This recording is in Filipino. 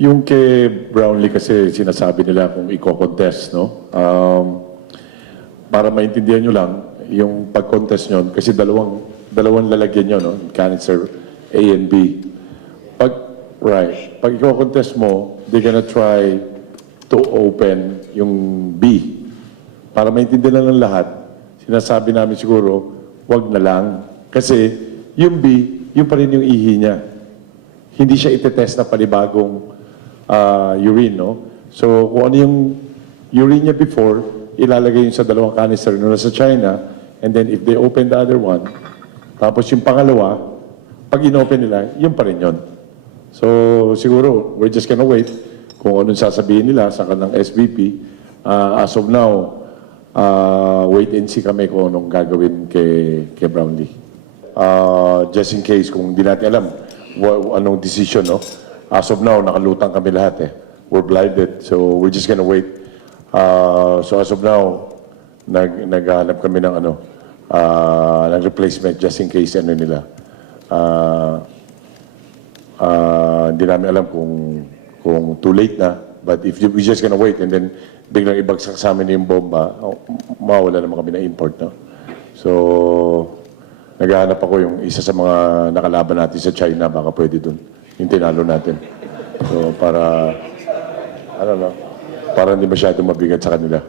Yung kay Brownlee kasi sinasabi nila kung i-contest, no? Um, para maintindihan nyo lang, yung pag-contest nyo, kasi dalawang, dalawang lalagyan nyo, no? Cancer A and B. Pag, right, pag i-contest mo, they're gonna try to open yung B. Para maintindihan lang ng lahat, sinasabi namin siguro, wag na lang. Kasi yung B, yung pa rin yung ihi niya. Hindi siya itetest na panibagong ah, urine, no? So, kung ano yung urine niya before, ilalagay yun sa dalawang canister na nasa China, and then if they open the other one, tapos yung pangalawa, pag inopen nila, yun pa rin yun. So, siguro, we're just gonna wait kung anong sasabihin nila sa kanang SVP. Ah, as of now, ah, wait and see kami kung anong gagawin kay, kay Brownlee. Ah, just in case, kung di natin alam anong decision, no? As of now, nakalutang kami lahat eh. We're blinded, so we're just gonna wait. Ah, so as of now, nag, naghanap kami ng ano, ah, ng replacement just in case ano nila. Ah, Ah, hindi namin alam kung kung too late na. But if you- we just gonna wait and then biglang ibagsak sa amin yung bomba, oh, mawala naman kami na import, no? So, naghahanap ako yung isa sa mga nakalaban natin sa China, baka pwede dun. Yung tinalo natin. So, para, ano no, para hindi masyado mabigat sa kanila.